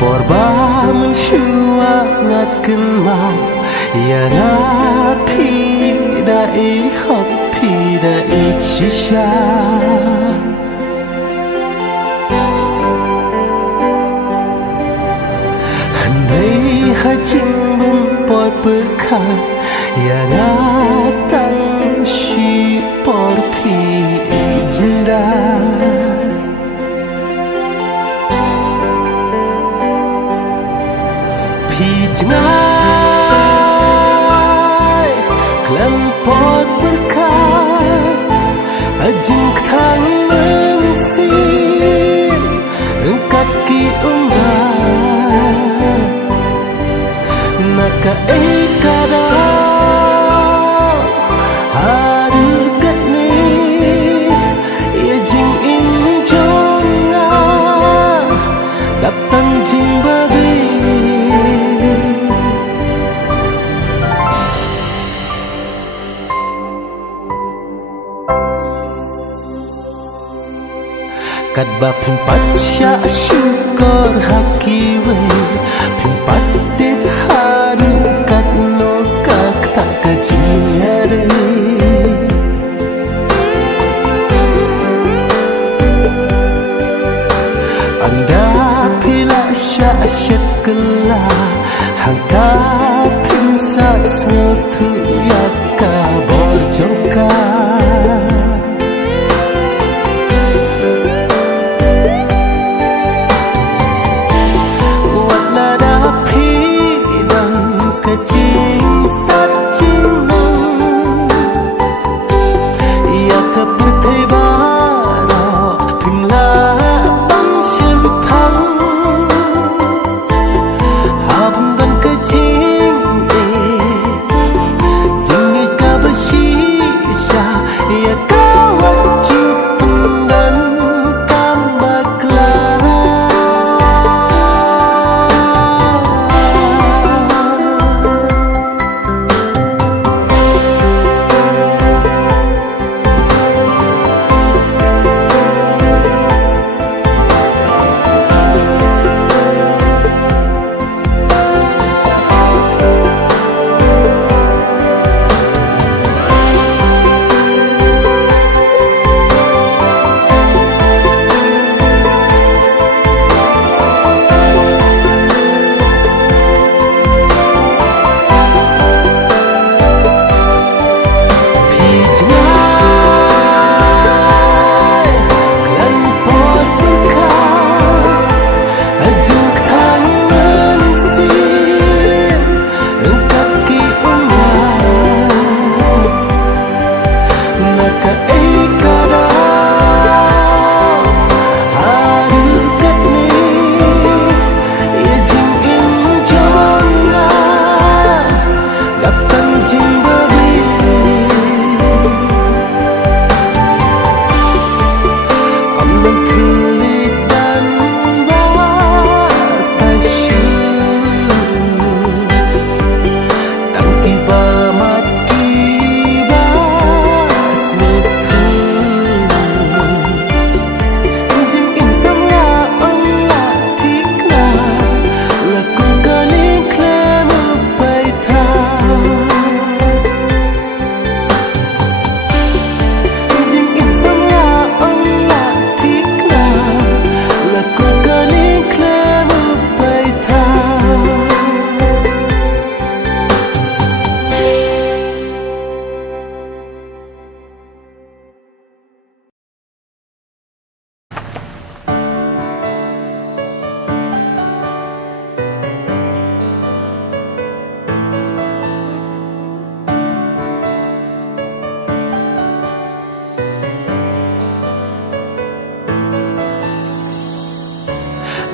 Porba mensyuangaken mau ya napi dai hopi dai cisha handai hajing bumpoi berkah ya natang shi porpi jenda Jangai kelempot berkat ajeng tang mensir kaki umat naka ekada harugat ni ya jing injonga datang jing babi Kadba pimpat sya syukur hakiwe pimpat tip haru kat no kak tak kajinyare anda pila sya asyat kela hangka pimsa satu yaka borjongka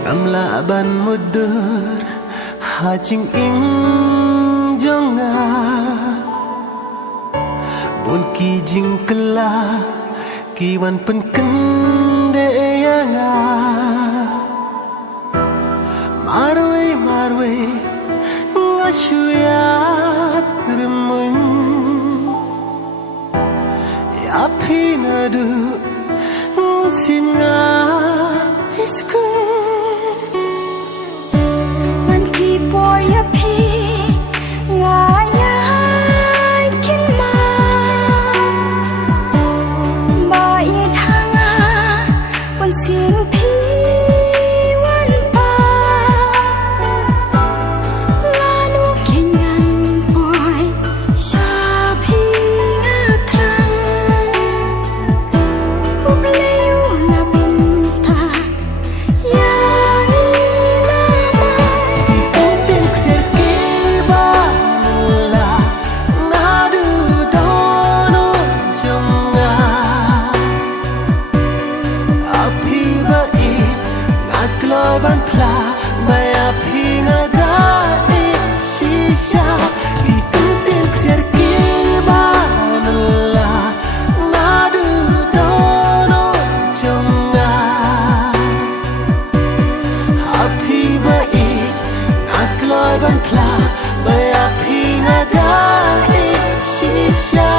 Namla ban mudur hajing ing jonga bun ki jing kela kiwan pen kende yanga maru chuyat remun ya pinadu singa isku man ki por ya pi ngaya kin ma ba ye thanga pon sin pi wan pa la nu kenyan poi sha pi nga krang ubleu la binta ya ban pla maya pinga da shisha ikuntin ksir ki banala nadu dono jonga happy bai nakloy ban pla maya pinga da shisha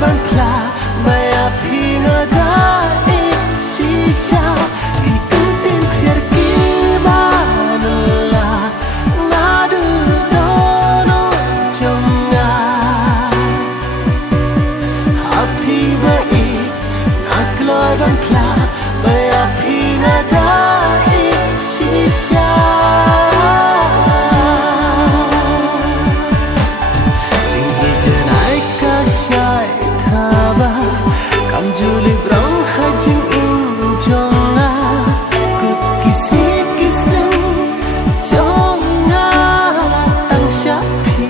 ban pla maya pinga da shisha ikuntin ksir ki banala nadu dono jonga happy bai nakloy ban pla maya pinga da shisha Julie Brown hajing in jonga kut kisi kiseng jonga tang syapi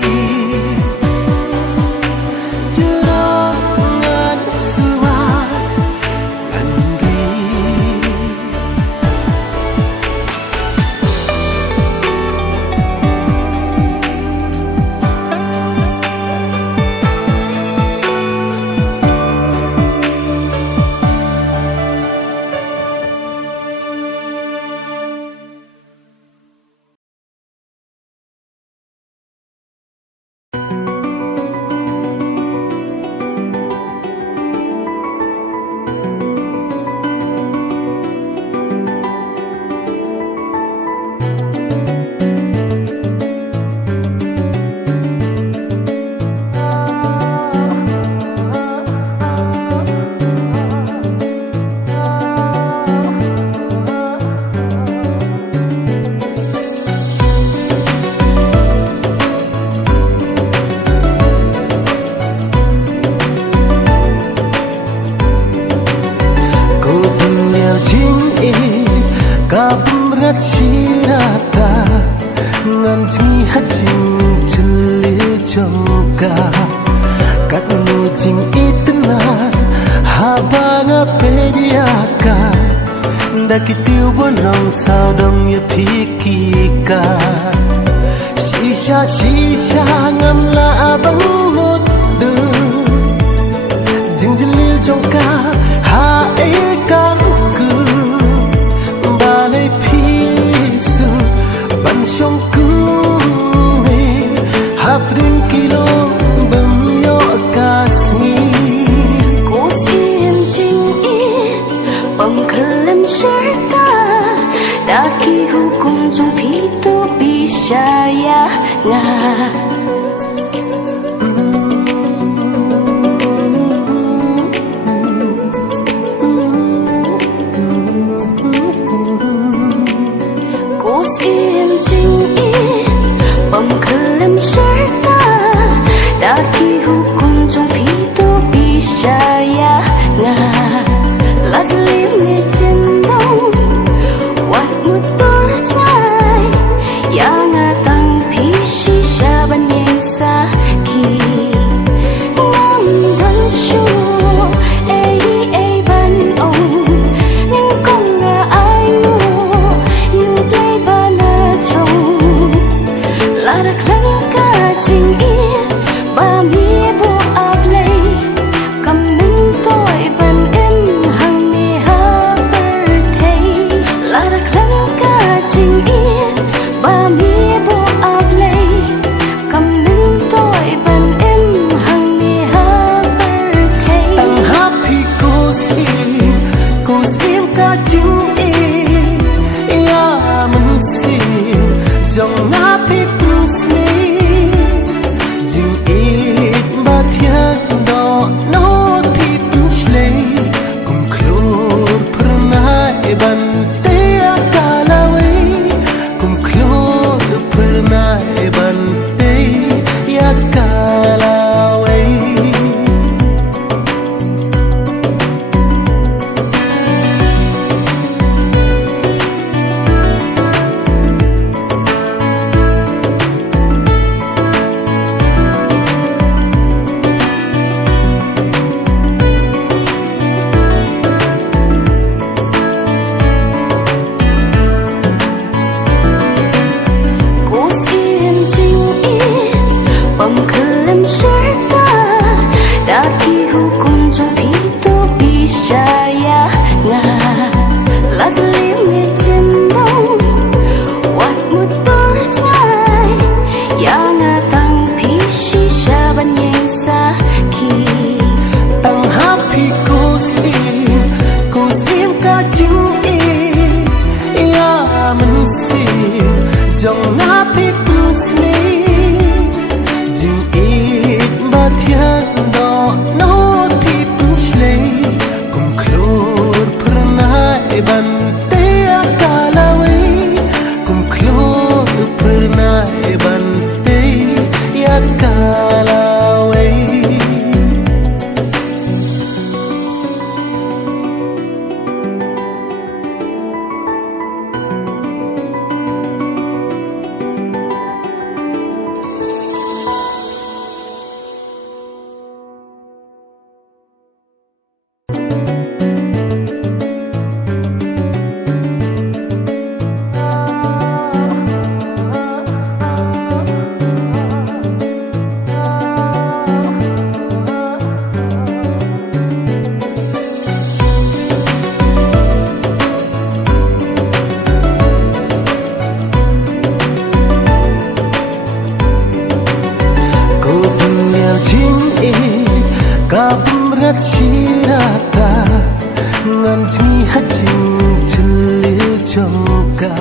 jurongan suwa ngandri Kabrat sirata nganji hajing celil jongka kat nujing itna habanga pediaka dakitiu bonrong saudong ya pikika shisha shisha ngamla abang mudu jing celil jongka ha ekam pisu ban shong kung me haprin kilo itu percaya nggak? Cause im ching in pengkelam serta daki hukum trong itu percaya nggak? Lazlim ni cendong wat mutur cai yang atang pisi saban yang sakit ngam dan shu ban ong nhưng không ngờ ai ngờ you play bana trong là đặc lăng cả trình yên ba mi bộ áp lây cầm mình tôi ban em hằng ni ha birthday là đặc lăng cả trình yên ba mi bộ áp lây cầm mình tôi ban em hằng ni ha birthday Ang happy cause im ka ching ya man si jong happy cause me jing it ba thiang do no pi pin chlei kum klor prna e ban te akalawe kum klor prna e ban te yakalawe. Cause im ching in pengkelam serta daki hukum trong itu percaya nggak? Lazlim ni cendong wat mutur cai yang atang pisi saban yang sakit Ang happy cause im ka ching ya man si jong happy cause me jing it ba thiang do no pi pin chlei kum klor prna e ban te akalawe kum klor prna e ban te yakalawe. Kabrat sirata ngan chi haching chilil joka.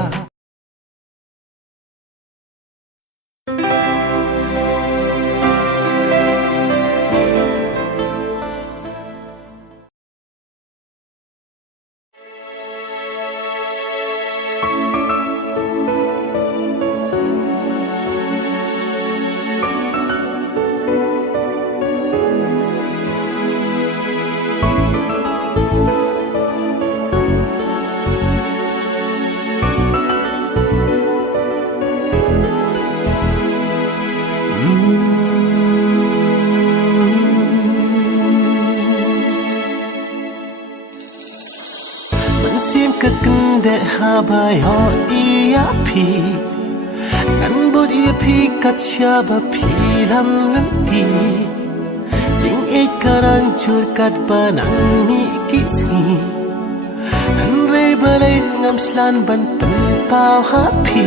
Sim ka kende habay ho iya pi nan bud iya pi kat shaba pi lam lang ti jing e karang chur kat banang ni kisi nan re balay ngam slan ban pen pao ha pi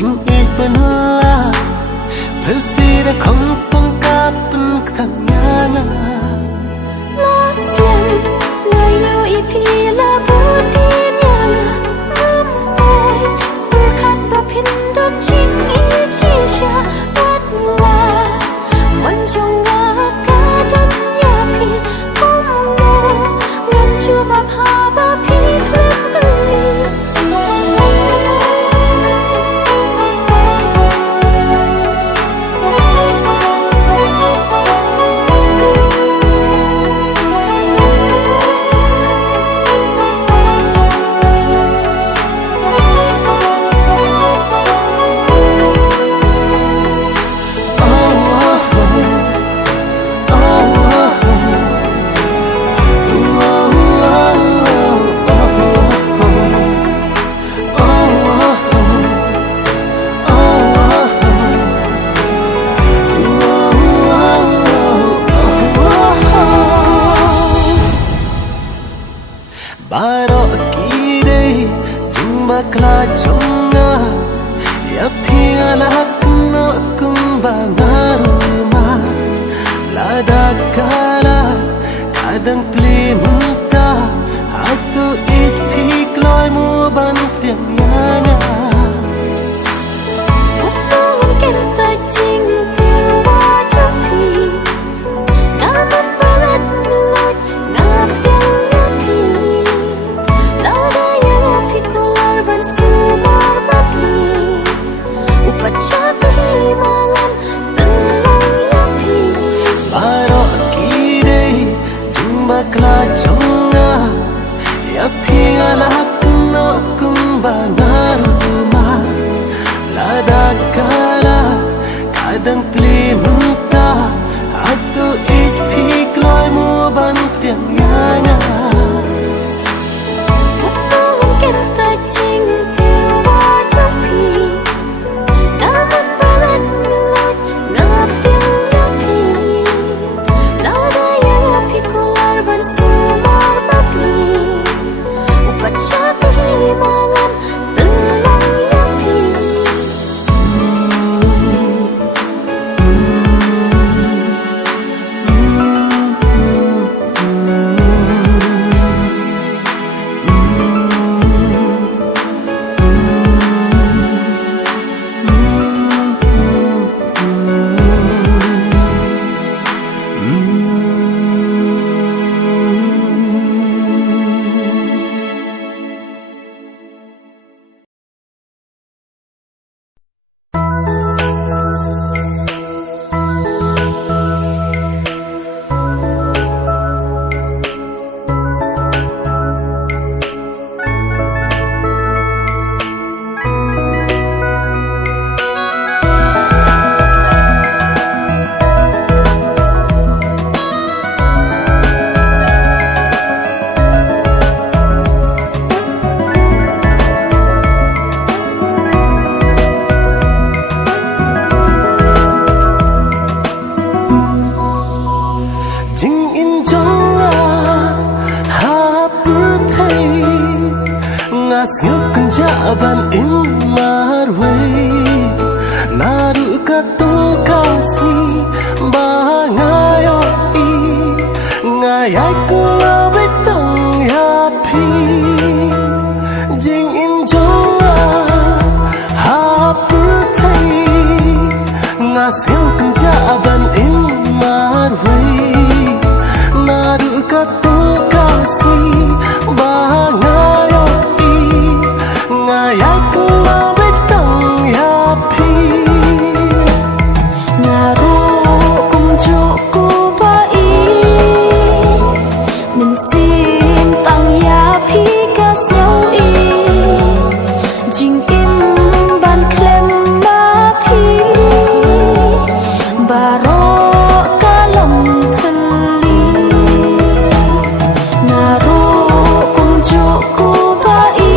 chính ít bên la Phêu si đã không tung ca bên khăn nhá ngà La xiên ngày yêu y phi la bút tin nhá ngà Năm ơi berkat berpindah chính y chi cha Wat la menjongga kadang ya pi Kumno ngan cuba haba pi klip beli Baro ki dei jimba kla chonga ya pingala kuno kumba ngaruma lada kala kadang pli munta hatu it pikloi mu ban tiang yana Bukan kita jing terwa japi Namun balat melut ngap yang nyapi Lada yang api keluar bersumar babi Upat syakri malam belum nyapi Baro ki dei jimba kla chonga ya pingala kuno kumba ngaruma lada kala kadang pli munta hatu it pikloi mu ban tiang yana Bukan kita jing terwa japi Namun balat melut ngap yang nyapi Lada yang api keluar bersumar babi Upat syakri malam belum nyapi Jing in jonga hapur thei ngas nguk jaban in marway naru ka to kasi bangayo i ngayai ku betang ya pi Jing in jonga hapur thei ngas nguk jaban in marway naru ka to kasi bangayo i ngayai ku betang ya pi Ngaru kumjuku bai Min sim tang ya pi kas nhau i Jing im ban klem ma pi Baro kalong khali Ngaru kumjuku bai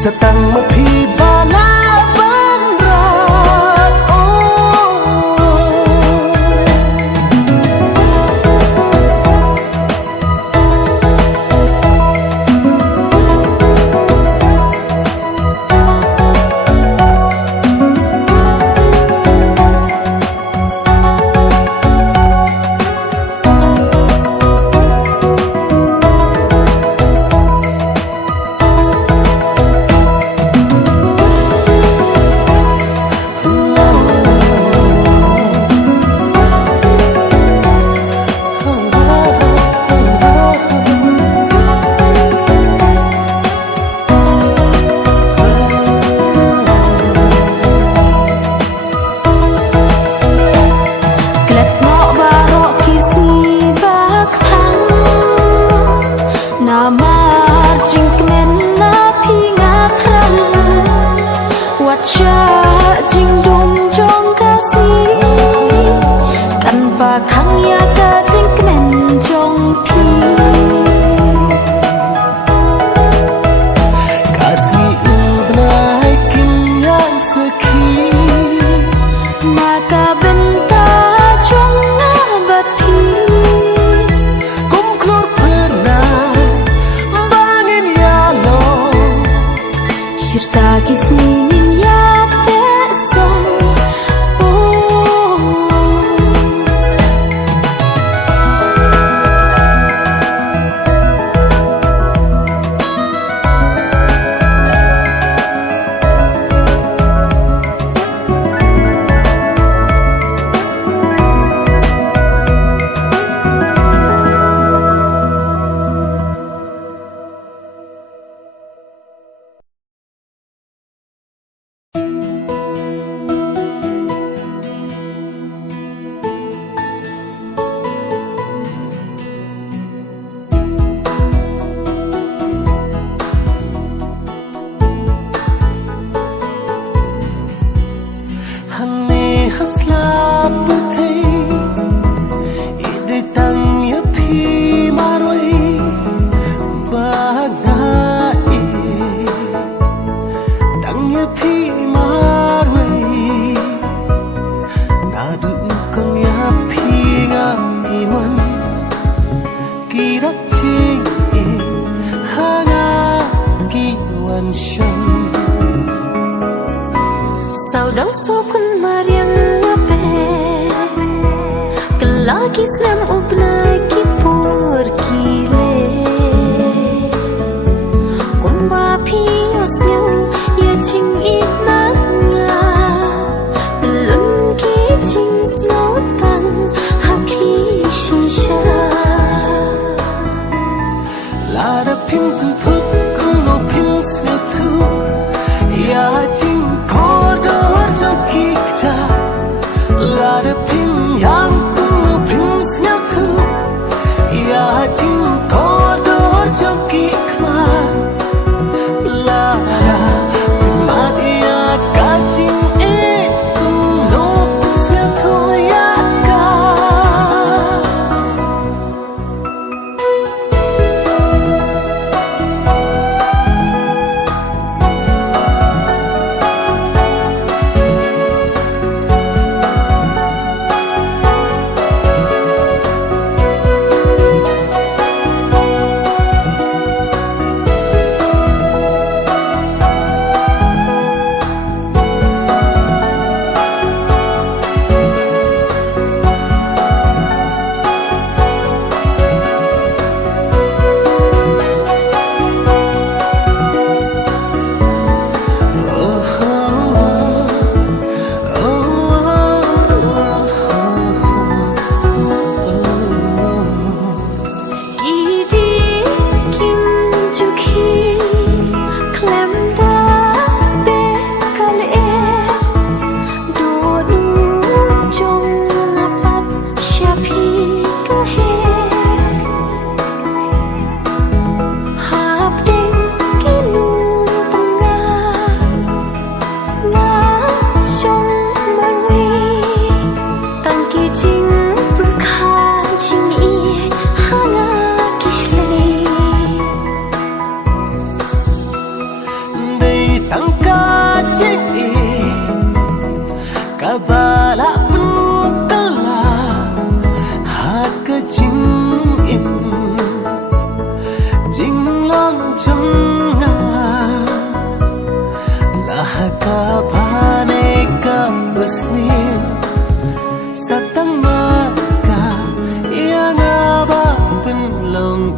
setang mepi balaban rat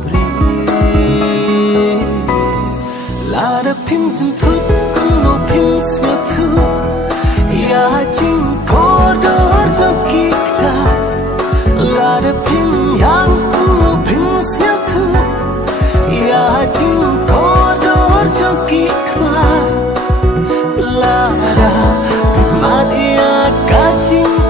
bri la da phim chân thut kun no phim sia thu ya jing ko dor jo ki cha la da phim yang kun no phim sia thu ya jing ko dor jo ki kwa la da ma dia ka jing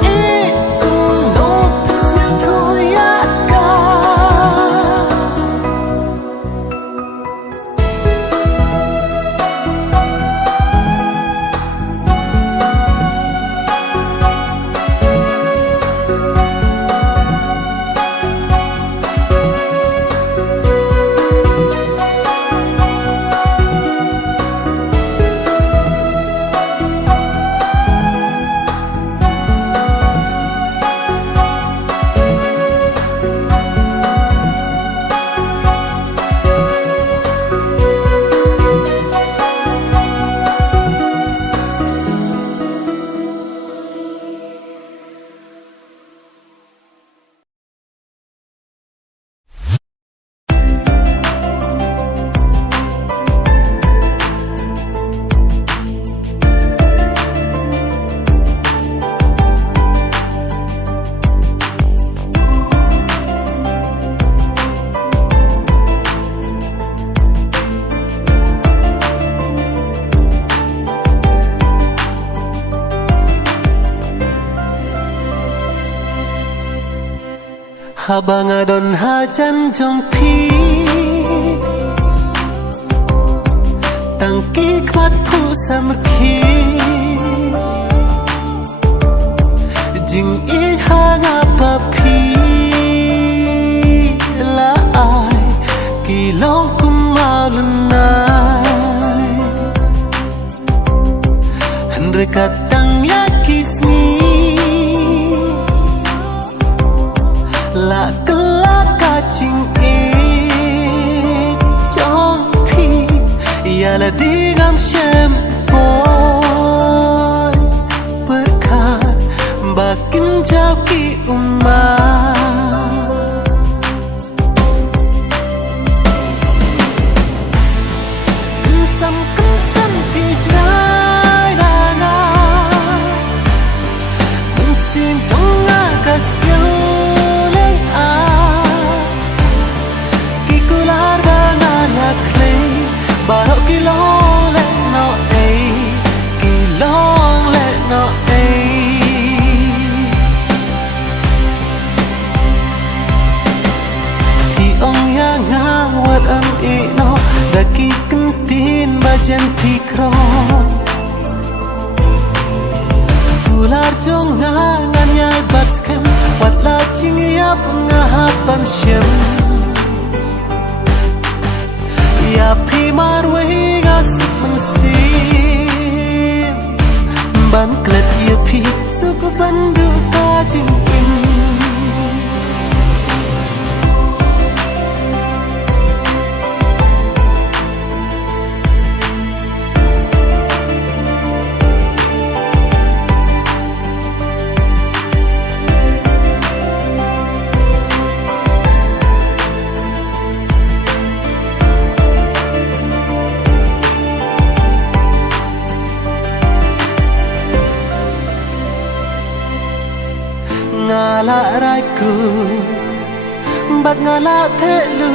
Habang adon hajan jong pi tangki kwat pu samki jing i hanga pa pi la ai ki long kum malunai andre katang ya kismi la kelaka cing e jong pi ya la digam shem boy berkat bakin jauh ki umat kesam pi jrai dana musim jong kasih Barok ki long let no ay ki long let no ay ki ong ya ngang wat an e no da ki kentin bajan pikro ular jong ngan ya batskem wat la ching ya pengahapan syem ya pi marwe gasip mensim ban klet ya pi suku bandu ka jingkin ngala raiku bat ngala thelu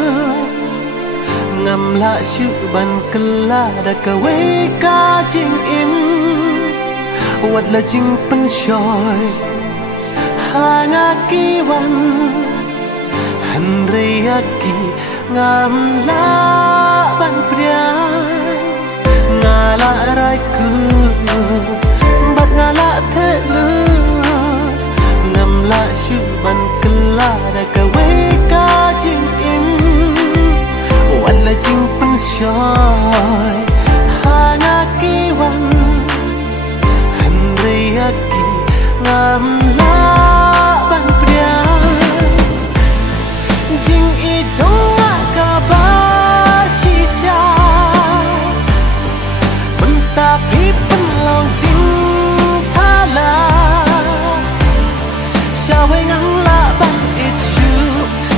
ngam la shu ban kala da ka we ka jing im wat la jing pen shoy hanga ki wan han re ki ngam la ban prian ngala raiku bat ngala thelu la shu ban kala da ka we ka jing im wala jing pen shoy hana ki wan han re ki ngam la ban prian jing i jong ka ba shi sha ban ta pi pen long jing tha la Shall we ngang la ban it you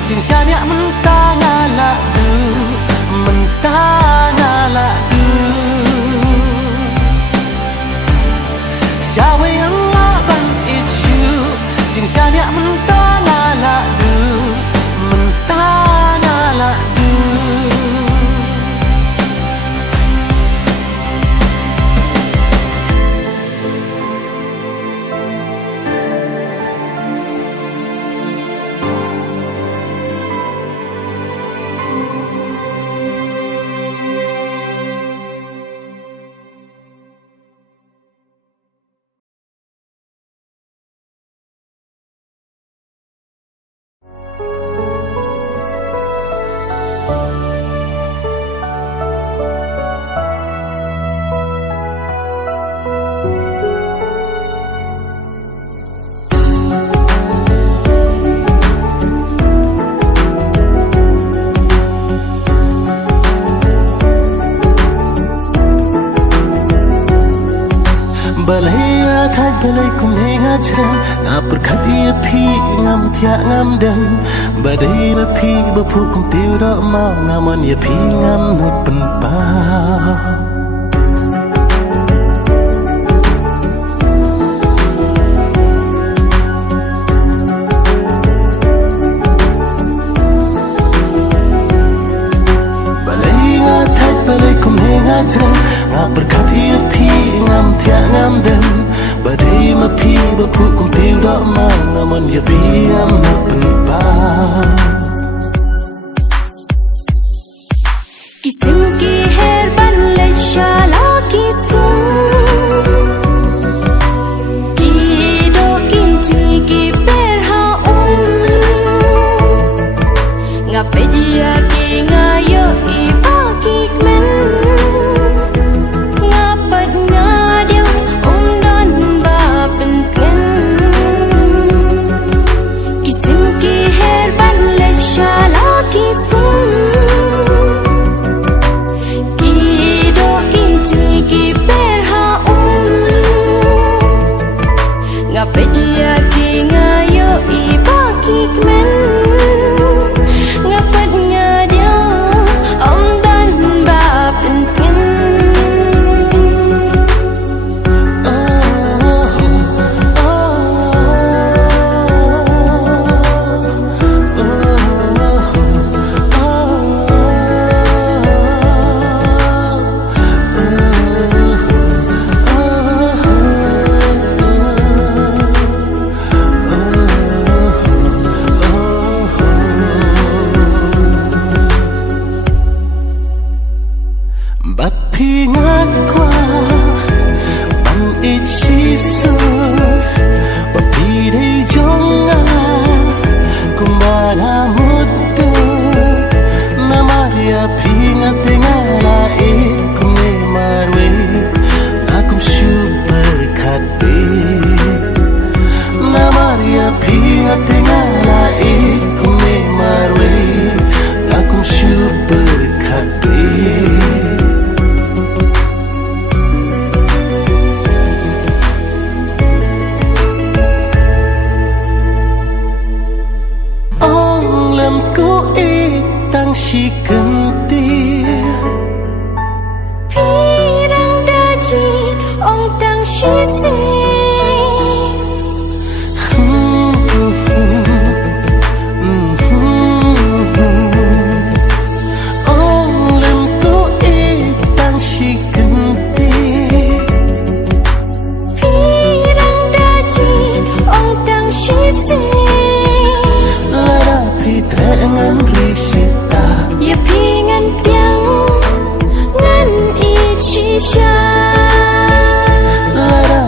jing sha nya men ta nga la pelai kum nenga chen na perkhati phi ngam thia ngam dam badai ma phi ba phu kum tiu do ma ngamon ye phi ngam nut pen pa nga berkati api ngam thia ngam dem badai ma phi ba phu kum tiu do ma ngamon ye pi ngam na pen pa kisim ki her ban le shala ki spoon ki do ki ti ki per ha nga pedia ki nga yo I ba ki men Ingat kwa ban ichisu papire jonga kumbara mutu namaria pinga tengala kumne marwe akum super khate namaria pinga tengala kumne marwe akum super khate tang shi kentir pirang daji ong tang shi se ong lem ko tang shi kentir pirang daji ong tang shi se lara pitra ngan risi ya pingan piang ngan I chi sha lara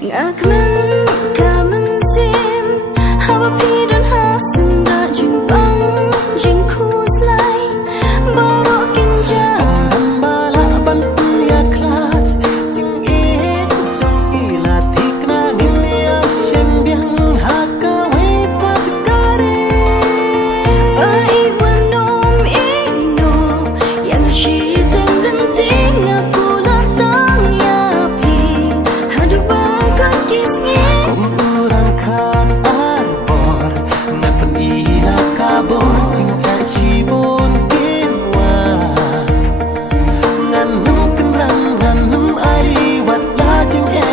ngaklan kamen sim haba pidan hasen da jing bang jing khus lai baro kinja bala ban ya klat jing e jong i la thik na ngin ya shen biang ha ka wei pat kare bai wanom e no yang shi ten den ting aku lar tang ya pi hadu ba ka kis nge orang kan arbor na pen ila kabor jing a shi bon kin wa ngan num kan rang ngan num ai wat la jing e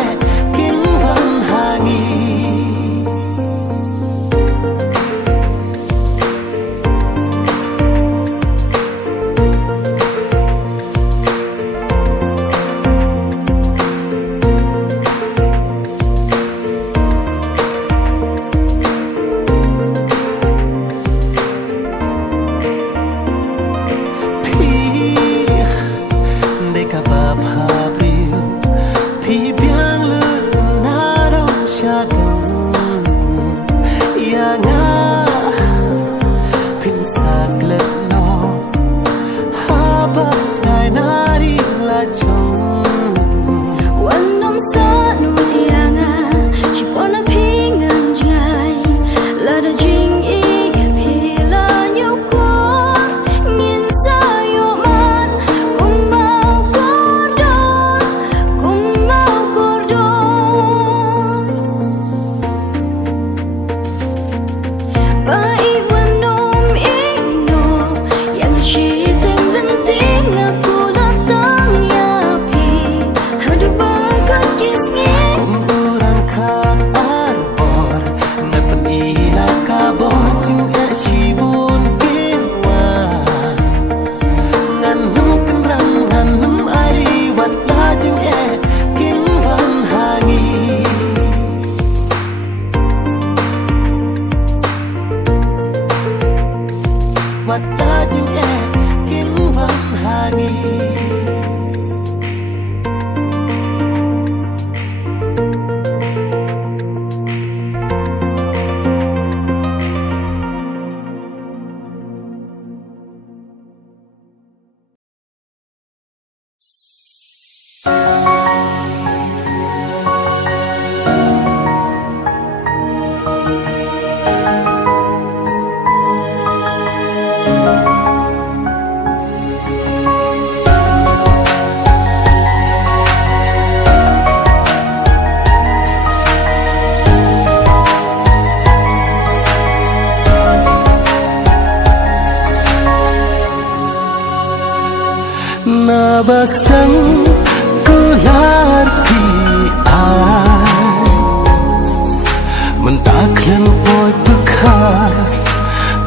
kin van hangi wanom sa nu iranga chipona pingan jai lada jing i pila nyu ko ngin sa yo man kumau kordon bai wanom e no yang shi ten den ting aku lar tang ya pi hadu ba ka kis nge orang kan arbor na pen ila kabor jing a shi bon kin wa ngan num kan rang ngan num ai wat la jing e kin van hangi wat la jing e kin van hangi Nabastang kular pi ai mentaklen poi bekar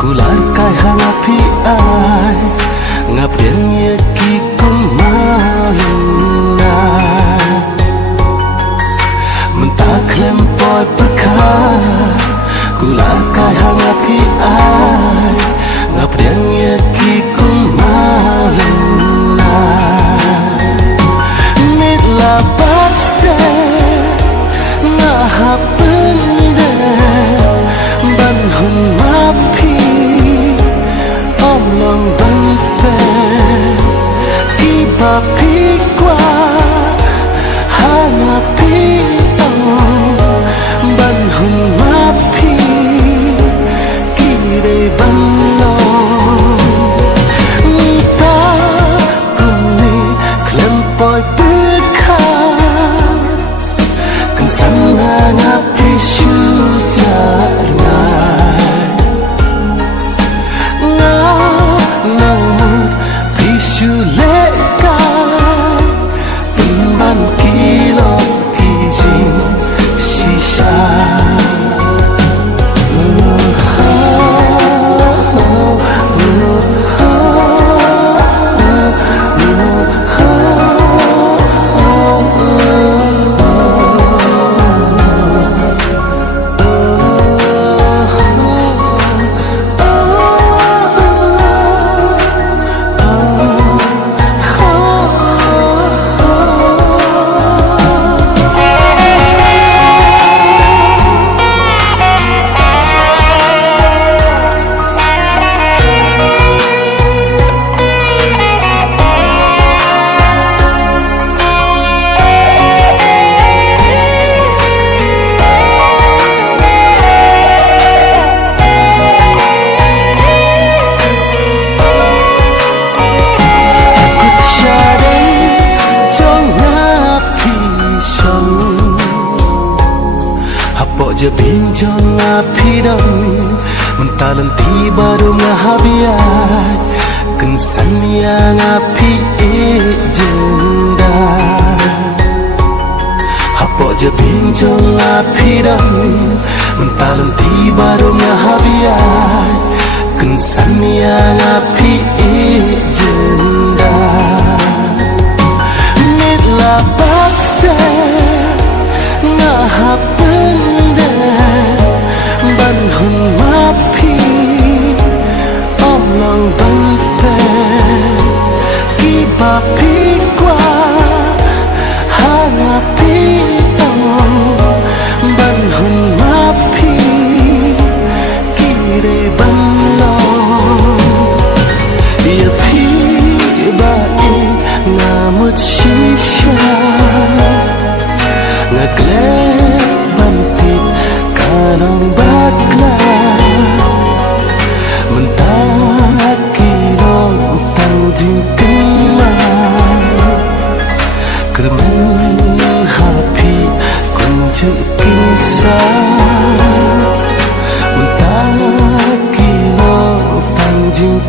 kular kai hang pi ai ngapien ye ki kumana mentaklen poi bekar kular kai hang pi ai ngapien ye ki kumana nila baste ngahapende ban hun mapi om long ban pe iba pi kwa hana pi ban hun mapi kire ban lo poi bức khá cần sẵn ngã ngã je binjong api dong mentalan tiba dong ngahabiat kensan yang api jenda hapo je binjong api dong mentalan tiba dong ngahabiat kensan yang api jenda nila baksta ngahapenda banhun mapi omlong bante kibapi kwa hangapi tong banhun mapi kire banlong ia pi bae ngamut shisha ngaglek bantip kalong bakla mentaki dong tangjing kemang kermen hapi kunjuk kisah mentaki dong tangjing